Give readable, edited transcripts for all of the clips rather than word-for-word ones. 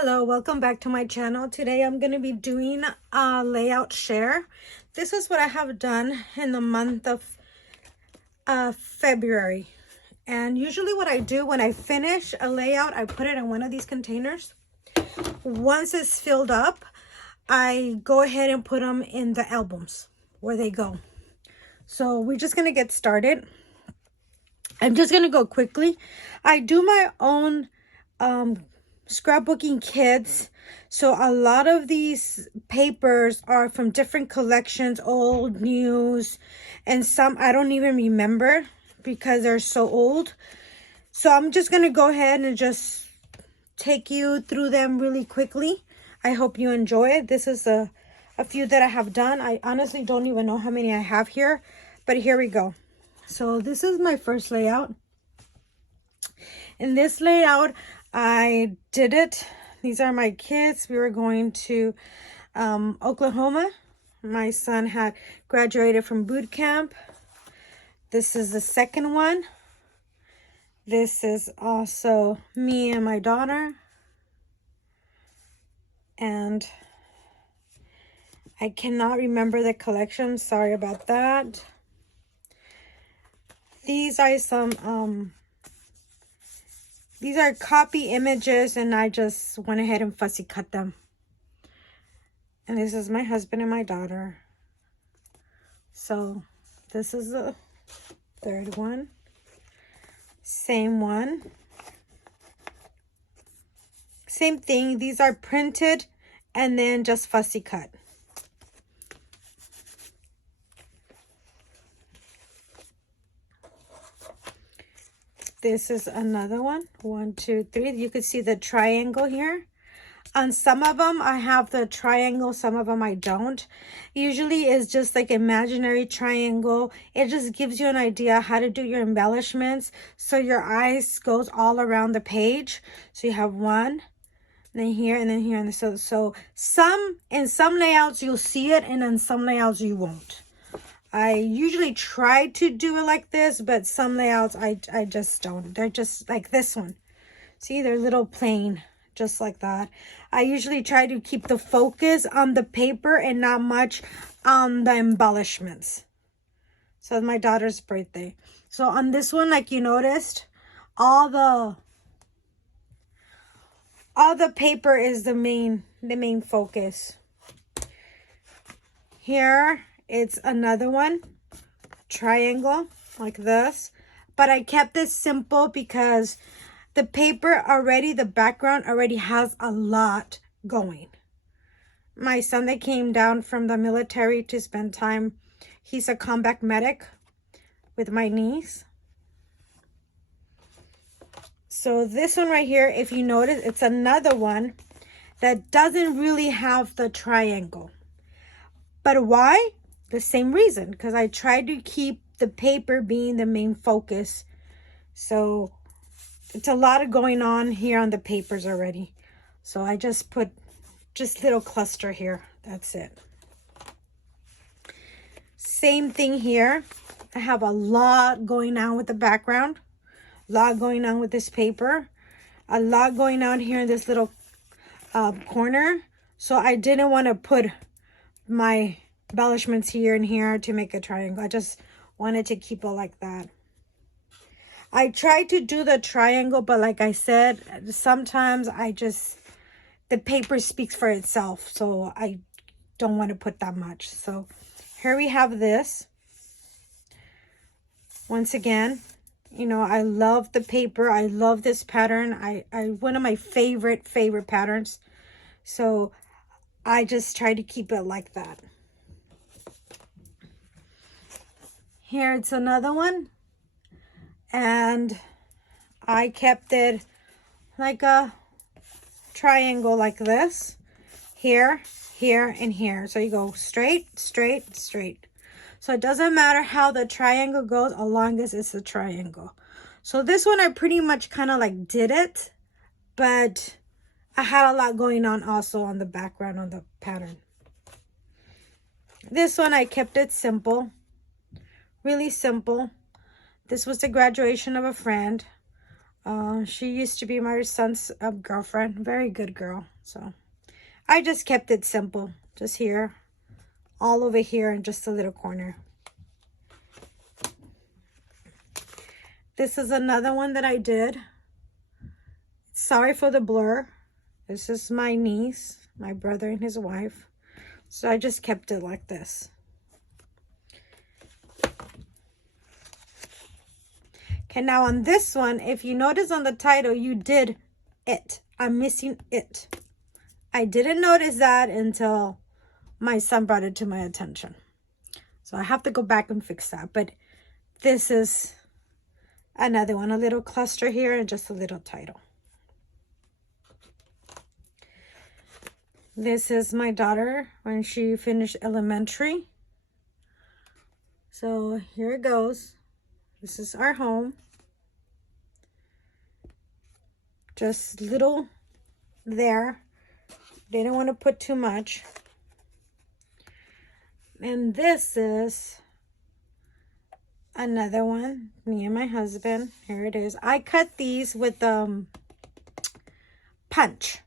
Hello, welcome back to my channel. Today I'm going to be doing a layout share. This is what I have done in the month of February. And usually what I do when I finish a layout, I put it in one of these containers. Once it's filled up, I go ahead and put them in the albums where they go. So we're just going to get started. I'm just going to go quickly. I do my own scrapbooking kits, so a lot of these papers are from different collections, old, news, and some I don't even remember because they're so old. So I'm just gonna go ahead and just take you through them really quickly. I hope you enjoy it. This is a few that I have done. I honestly don't even know how many I have here, but here we go. So this is my first layout. In this layout, I did it. These are my kids. We were going to Oklahoma. My son had graduated from boot camp. This is the second one. This is also me and my daughter. And I cannot remember the collection. Sorry about that. These are some these are copy images, and I just went ahead and fussy cut them. And this is my husband and my daughter. So this is the third one. Same one. Same thing. These are printed and then just fussy cut. This is another one. 1, 2, 3. You can see the triangle here. On some of them, I have the triangle. Some of them I don't. Usually it's just like imaginary triangle. It just gives you an idea how to do your embellishments. So your eyes goes all around the page. So you have one, then here, and then here. And so in some layouts, you'll see it. And in some layouts, you won't. I usually try to do it like this, but some layouts I just don't. They're just like this one. See, they're little plain, just like that. I usually try to keep the focus on the paper and not much on the embellishments. So it's my daughter's birthday. So on this one, like you noticed, all the paper is the main focus. Here it's another one, triangle like this, but I kept this simple because the paper already, the background already has a lot going. My son that came down from the military to spend time, he's a combat medic with my niece. So this one right here, if you notice, it's another one that doesn't really have the triangle. But why? The same reason, because I tried to keep the paper being the main focus. So it's a lot of going on here on the papers already. So I just put just little cluster here. That's it. Same thing here. I have a lot going on with the background. A lot going on with this paper. A lot going on here in this little corner. So I didn't want to put my embellishments here and here to make a triangle. I just wanted to keep it like that. I tried to do the triangle, but like I said, sometimes the paper speaks for itself, so I don't want to put that much. So here we have this. Once again, you know, I love the paper. I love this pattern. I one of my favorite patterns. So I just try to keep it like that. Here it's another one, and I kept it like a triangle like this. Here, here, and here. So you go straight, straight, straight. So it doesn't matter how the triangle goes as long as it's a triangle. So this one I pretty much kind of like did it, but I had a lot going on also on the background on the pattern. This one I kept it simple. Really simple. This was the graduation of a friend. She used to be my son's girlfriend. Very good girl. So I just kept it simple. Just here, all over here, and just a little corner. This is another one that I did. Sorry for the blur. This is my niece, my brother and his wife. So I just kept it like this. Okay, now on this one, if you notice on the title, you did it. I'm missing it. I didn't notice that until my son brought it to my attention. So I have to go back and fix that. But this is another one, a little cluster here and just a little title. This is my daughter when she finished elementary. So here it goes. This is our home. Just little there. Didn't want to put too much. And this is another one, me and my husband. Here it is. I cut these with punch.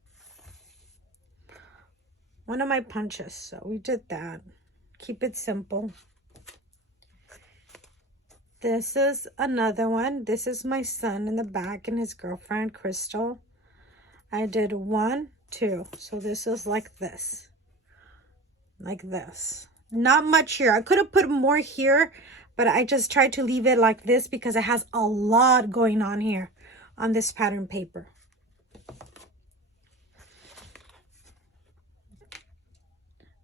One of my punches. So we did that. Keep it simple. This is another one. This is my son in the back and his girlfriend, Crystal. I did 1, 2. So this is like this. Like this. Not much here. I could have put more here, but I just tried to leave it like this because it has a lot going on here on this pattern paper.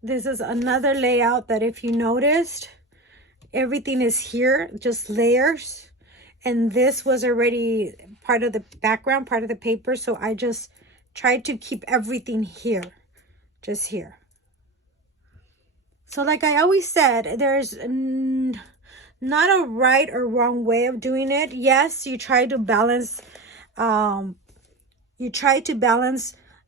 This is another layout that if you noticed, everything is here, just layers. And this was already part of the background, part of the paper. So I just tried to keep everything here, just here. So like I always said, there's not a right or wrong way of doing it. Yes, you try to balance,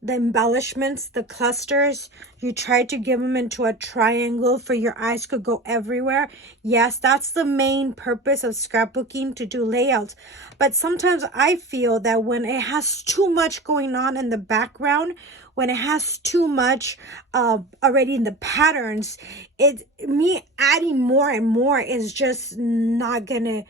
the embellishments, the clusters. You try to give them into a triangle for your eyes could go everywhere. Yes, that's the main purpose of scrapbooking, to do layouts. But sometimes I feel that when it has too much going on in the background, when it has too much already in the patterns, me adding more and more is just not gonna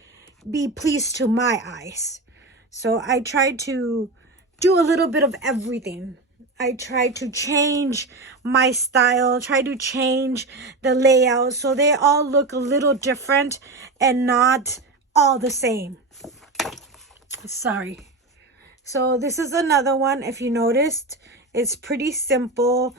be pleased to my eyes. So I try to do a little bit of everything. I try to change my style, try to change the layout so they all look a little different and not all the same. Sorry. So this is another one. If you noticed, it's pretty simple.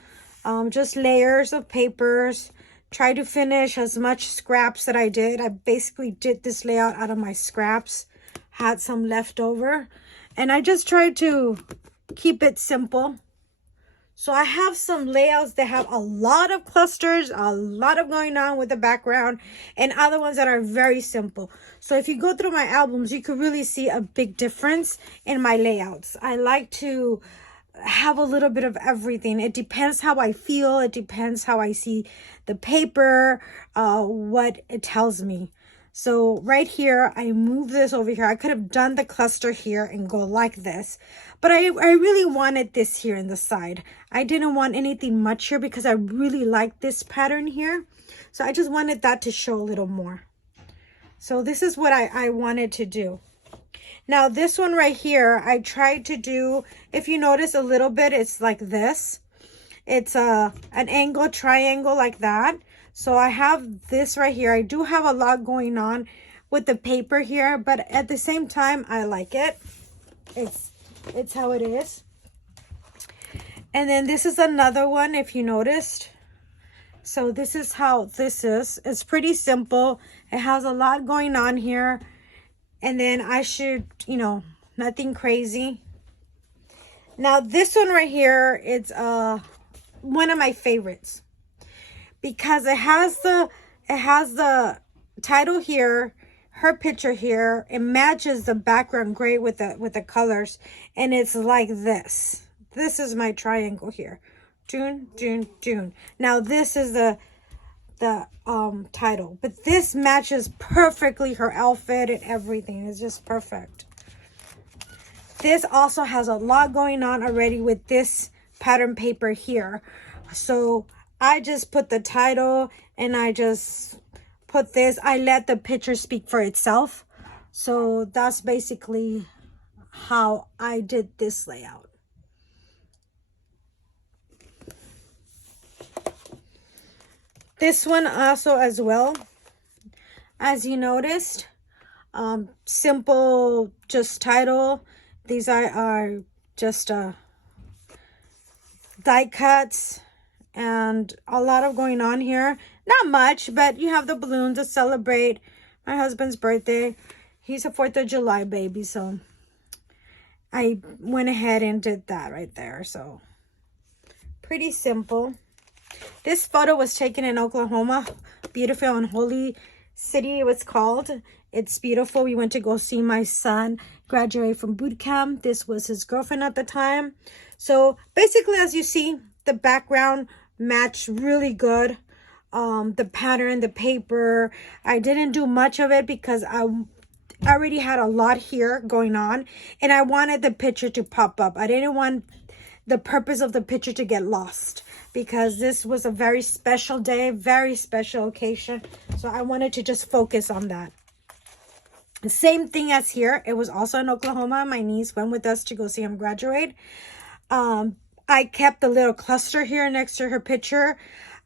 Just layers of papers. Try to finish as much scraps that I did. I basically did this layout out of my scraps. Had some left over. And I just tried to keep it simple. So I have some layouts that have a lot of clusters, a lot of going on with the background, and other ones that are very simple. So if you go through my albums, you could really see a big difference in my layouts. I like to have a little bit of everything. It depends how I feel. It depends how I see the paper, what it tells me. So right here, I move this over here. I could have done the cluster here and go like this. But I really wanted this here in the side. I didn't want anything much here because I really like this pattern here. So I just wanted that to show a little more. So this is what I wanted to do. Now this one right here, I tried to do, if you notice a little bit, it's like this. It's an angle triangle like that. So I have this right here. I do have a lot going on with the paper here, but at the same time, I like it. It's how it is. And then this is another one, if you noticed. So this is how this is. It's pretty simple. It has a lot going on here. And then I should, nothing crazy. Now this one right here, it's one of my favorites. Because it has the title here, her picture here. It matches the background great with the colors, and it's like this. This is my triangle here. June, June, June. Now this is the title, but this matches perfectly her outfit and everything. It's just perfect. This also has a lot going on already with this pattern paper here. So I just put the title and I just put this. I let the picture speak for itself. So that's basically how I did this layout. This one also as well, as you noticed, simple, just title. These are just die cuts and a lot of going on here. Not much, but you have the balloons to celebrate my husband's birthday. He's a 4th of July baby, so I went ahead and did that right there. So pretty simple. This photo was taken in Oklahoma, Beautiful and Holy City, it was called. It's beautiful. We went to go see my son graduate from boot camp. This was his girlfriend at the time. So basically, as you see, the background matched really good. The pattern, the paper, I didn't do much of it because I already had a lot here going on and I wanted the picture to pop up. I didn't want the purpose of the picture to get lost because this was a very special day, very special occasion. So I wanted to just focus on that. The same thing as here. It was also in Oklahoma. My niece went with us to go see him graduate. I kept the little cluster here next to her picture.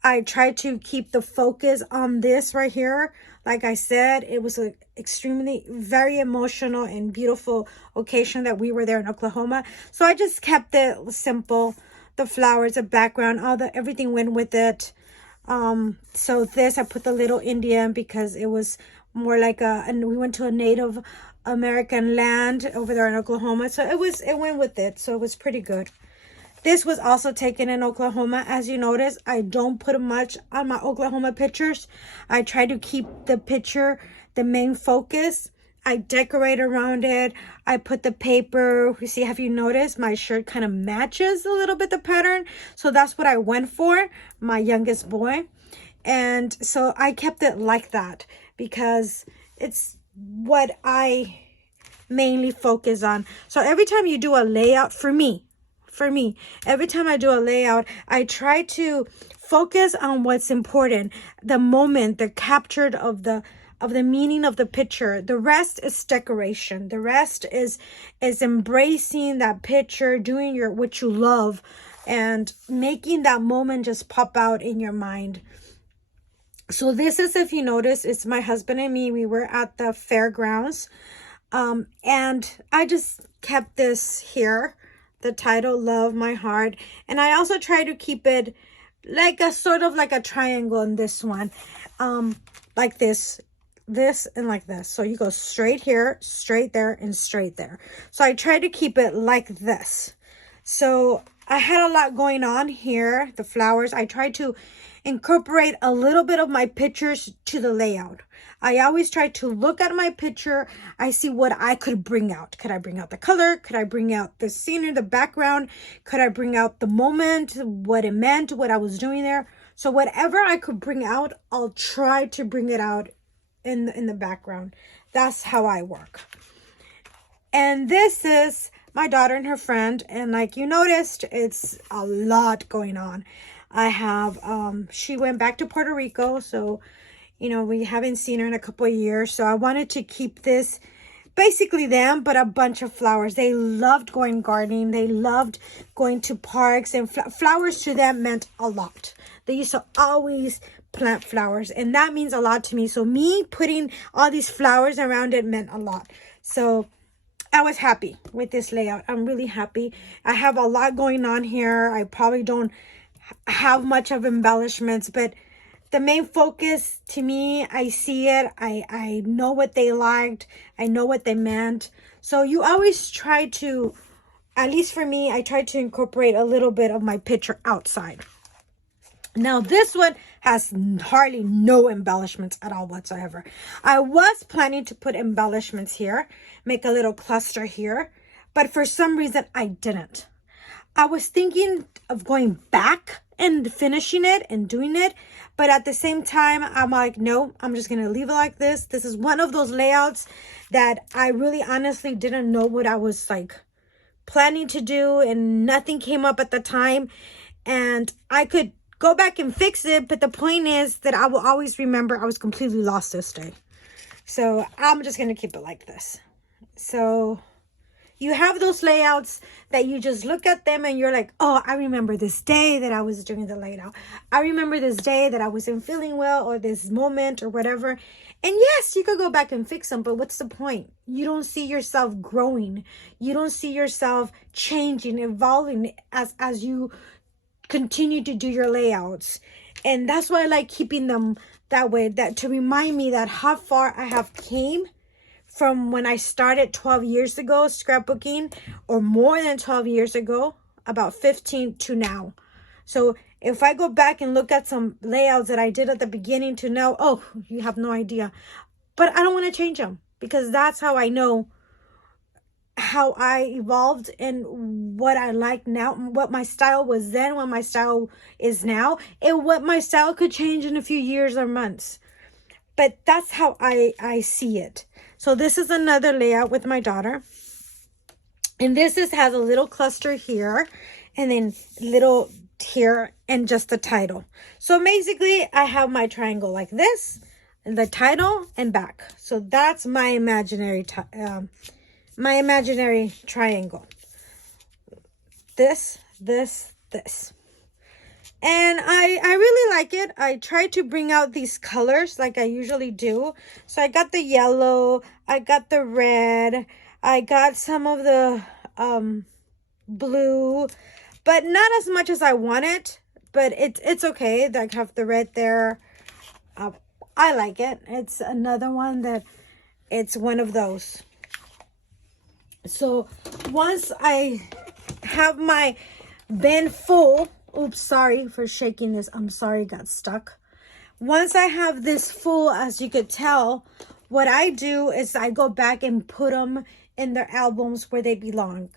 I tried to keep the focus on this right here. Like I said, it was an extremely, very emotional and beautiful occasion that we were there in Oklahoma. So I just kept it simple. The flowers, the background, everything went with it. So this, I put the little Indian because it was more like and we went to a Native American land over there in Oklahoma. So it went with it. So it was pretty good. This was also taken in Oklahoma. As you notice, I don't put much on my Oklahoma pictures. I try to keep the picture the main focus. I decorate around it. I put the paper. You see, have you noticed my shirt kind of matches a little bit the pattern? So that's what I went for, my youngest boy. And so I kept it like that because it's what I mainly focus on. So every time you do a layout for me, every time I do a layout, I try to focus on what's important, the moment, the captured of the meaning of the picture. The rest is decoration. The rest is embracing that picture, doing what you love, and making that moment just pop out in your mind. So this is, if you notice, it's my husband and me. We were at the fairgrounds, and I just kept this here. The title, Love My Heart. And I also try to keep it like a sort of like a triangle in this one. Like this, and like this. So you go straight here, straight there, and straight there. So I try to keep it like this. So I had a lot going on here. The flowers. I tried to incorporate a little bit of my pictures to the layout. I always try to look at my picture. I see what I could bring out. Could I bring out the color? Could I bring out the scenery, the background? Could I bring out the moment, what it meant, what I was doing there? So whatever I could bring out, I'll try to bring it out in the background. That's how I work. And this is my daughter and her friend. And like you noticed, it's a lot going on. I have, she went back to Puerto Rico. So, you know, we haven't seen her in a couple of years. So I wanted to keep this basically them, but a bunch of flowers. They loved going gardening. They loved going to parks, and flowers to them meant a lot. They used to always plant flowers, and that means a lot to me. So me putting all these flowers around it meant a lot. So I was happy with this layout. I'm really happy. I have a lot going on here. I probably don't have much of embellishments, but the main focus to me, I see it. I know what they liked. I know what they meant. So you always try to, at least for me, I try to incorporate a little bit of my picture outside. Now this one has hardly no embellishments at all whatsoever. I was planning to put embellishments here, make a little cluster here, but for some reason I didn't. I was thinking of going back and finishing it and doing it, but at the same time I'm like, no, I'm just gonna leave it like this. This is one of those layouts that I really honestly didn't know what I was like planning to do and nothing came up at the time, and I could go back and fix it, but the point is that I will always remember I was completely lost this day. So I'm just going to keep it like this. So you have those layouts that you just look at them and you're like, oh, I remember this day that I was doing the layout. I remember this day that I wasn't feeling well, or this moment or whatever. And yes, you could go back and fix them, but what's the point? You don't see yourself growing. You don't see yourself changing, evolving as you continue to do your layouts. And that's why I like keeping them that way, that to remind me that how far I have came from when I started 12 years ago scrapbooking, or more than 12 years ago, about 15 to now. So if I go back and look at some layouts that I did at the beginning to now, oh, you have no idea. But I don't want to change them, because that's how I know how I evolved and what I like now, what my style was then, what my style is now, and what my style could change in a few years or months. But that's how I see it. So this is another layout with my daughter. And this has a little cluster here, and then little here, and just the title. So basically I have my triangle like this, and the title and back. So that's my imaginary triangle. This. And I really like it. I try to bring out these colors like I usually do. So I got the yellow, I got the red, I got some of the blue, but not as much as I wanted. But it's okay. I have the red there. I like it. It's another one that it's one of those. So once I have my bin full, oops, sorry for shaking this. I'm sorry, it got stuck. Once I have this full, as you could tell, what I do is I go back and put them in their albums where they belong.